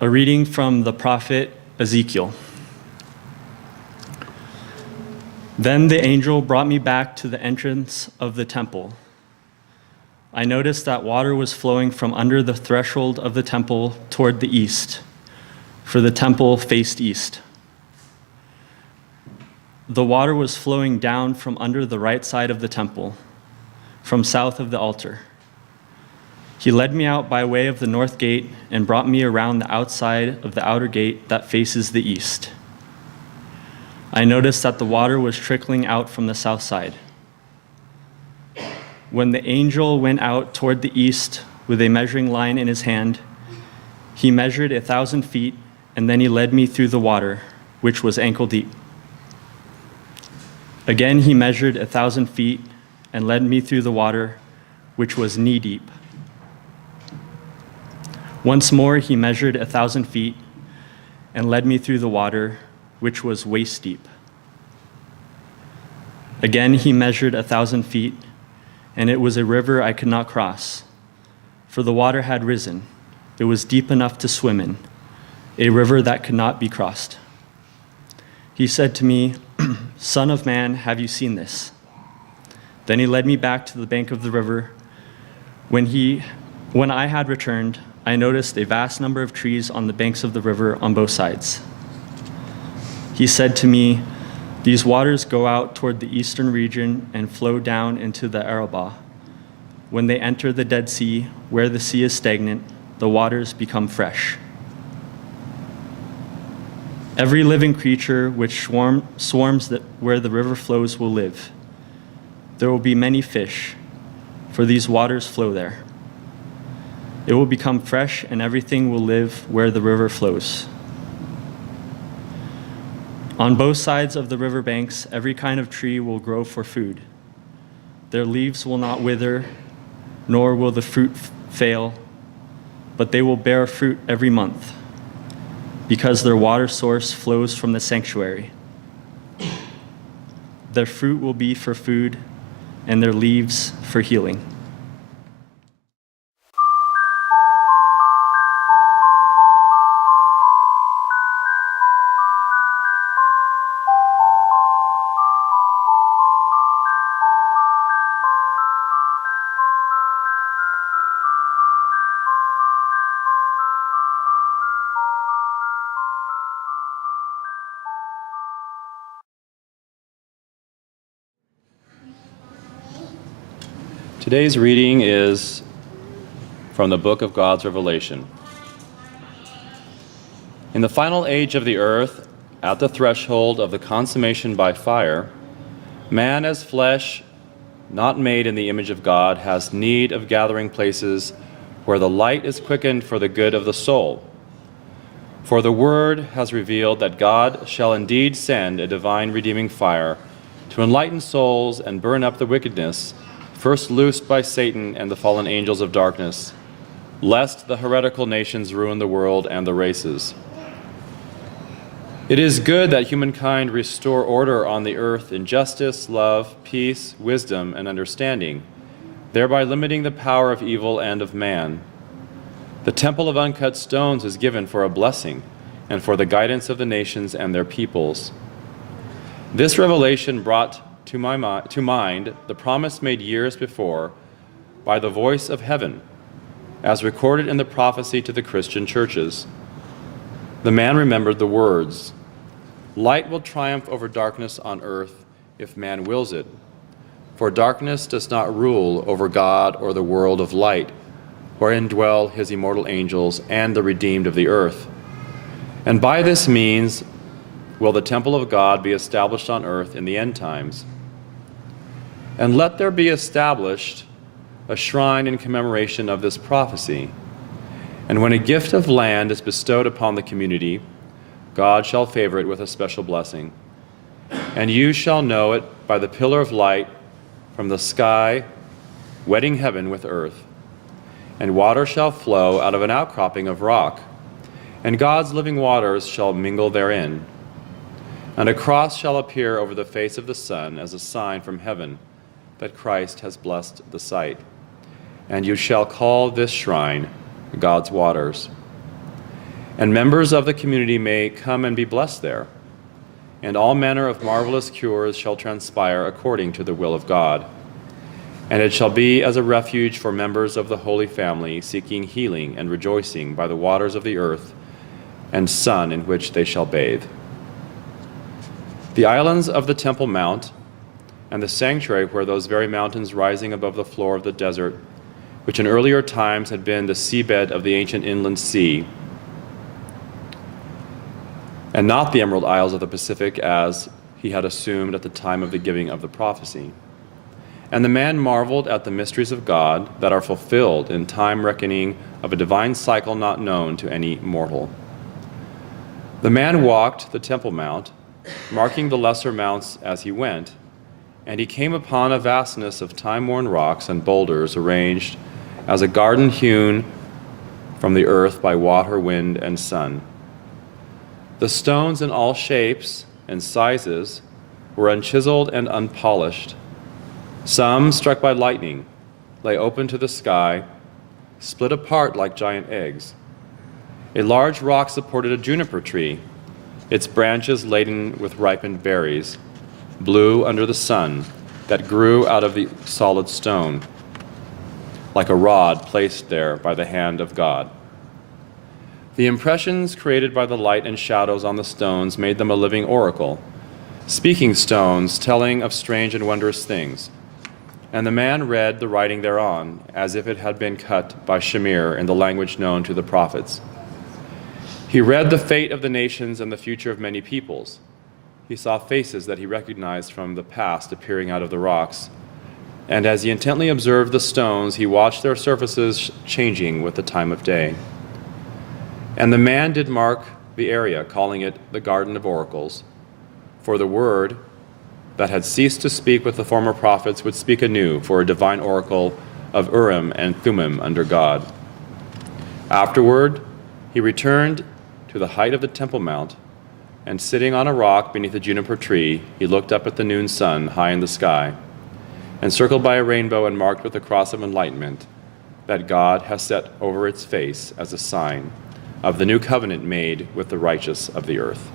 A reading from the Prophet Ezekiel. Then the angel brought me back to the entrance of the temple. I noticed that water was flowing from under the threshold of the temple toward the east, for the temple faced east. The water was flowing down from under the right side of the temple, from south of the altar. He led me out by way of the north gate and brought me around the outside of the outer gate that faces the east. I noticed that the water was trickling out from the south side. When the angel went out toward the east with a measuring line in his hand, he measured 1,000 feet, and then he led me through the water, which was ankle deep. Again, he measured 1,000 feet and led me through the water, which was knee deep. Once more, he measured 1,000 feet and led me through the water, which was waist deep. Again, he measured 1,000 feet, and it was a river I could not cross, for the water had risen. It was deep enough to swim in, a river that could not be crossed. He said to me, "Son of man, have you seen this?" Then he led me back to the bank of the river. When I had returned, I noticed a vast number of trees on the banks of the river on both sides. He said to me, "These waters go out toward the eastern region and flow down into the Arabah. When they enter the Dead Sea, where the sea is stagnant, the waters become fresh. Every living creature which swarms where the river flows will live. There will be many fish, for these waters flow there. It will become fresh, and everything will live where the river flows. On both sides of the river banks, every kind of tree will grow for food. Their leaves will not wither, nor will the fruit fail, but they will bear fruit every month, because their water source flows from the sanctuary. Their fruit will be for food, and their leaves for healing." Today's reading is from the book of God's Revelation. In the final age of the earth, at the threshold of the consummation by fire, man as flesh, not made in the image of God, has need of gathering places where the light is quickened for the good of the soul. For the word has revealed that God shall indeed send a divine redeeming fire to enlighten souls and burn up the wickedness first loosed by Satan and the fallen angels of darkness, lest the heretical nations ruin the world and the races. It is good that humankind restore order on the earth in justice, love, peace, wisdom, and understanding, thereby limiting the power of evil and of man. The temple of uncut stones is given for a blessing and for the guidance of the nations and their peoples. This revelation brought to mind the promise made years before by the voice of heaven, as recorded in the prophecy to the Christian churches. The man remembered the words, "Light will triumph over darkness on earth if man wills it, for darkness does not rule over God or the world of light, wherein dwell his immortal angels and the redeemed of the earth. And by this means will the temple of God be established on earth in the end times. And let there be established a shrine in commemoration of this prophecy. And when a gift of land is bestowed upon the community, God shall favor it with a special blessing. And you shall know it by the pillar of light from the sky, wetting heaven with earth. And water shall flow out of an outcropping of rock, and God's living waters shall mingle therein. And a cross shall appear over the face of the sun as a sign from heaven that Christ has blessed the site. And you shall call this shrine God's waters. and members of the community may come and be blessed there. And all manner of marvelous cures shall transpire according to the will of God. And it shall be as a refuge for members of the Holy Family seeking healing and rejoicing by the waters of the earth and sun in which they shall bathe. The islands of the Temple Mount and the sanctuary where those very mountains rising above the floor of the desert, which in earlier times had been the seabed of the ancient inland sea, and not the Emerald Isles of the Pacific as he had assumed at the time of the giving of the prophecy. And the man marveled at the mysteries of God that are fulfilled in time reckoning of a divine cycle not known to any mortal. The man walked the Temple Mount, marking the lesser mounts as he went, and he came upon a vastness of time-worn rocks and boulders arranged as a garden hewn from the earth by water, wind, and sun. The stones in all shapes and sizes were unchiseled and unpolished. Some, struck by lightning, lay open to the sky, split apart like giant eggs. A large rock supported a juniper tree, its branches laden with ripened berries, blue under the sun, that grew out of the solid stone, like a rod placed there by the hand of God. The impressions created by the light and shadows on the stones made them a living oracle, speaking stones telling of strange and wondrous things. And the man read the writing thereon, as if it had been cut by Shamir in the language known to the prophets. He read the fate of the nations and the future of many peoples. He saw faces that he recognized from the past appearing out of the rocks. And as he intently observed the stones, he watched their surfaces changing with the time of day. And the man did mark the area, calling it the Garden of Oracles, for the word that had ceased to speak with the former prophets would speak anew for a divine oracle of Urim and Thummim under God. Afterward, he returned to the height of the Temple Mount, and sitting on a rock beneath a juniper tree, he looked up at the noon sun high in the sky, encircled by a rainbow and marked with the cross of enlightenment that God has set over its face as a sign of the new covenant made with the righteous of the earth.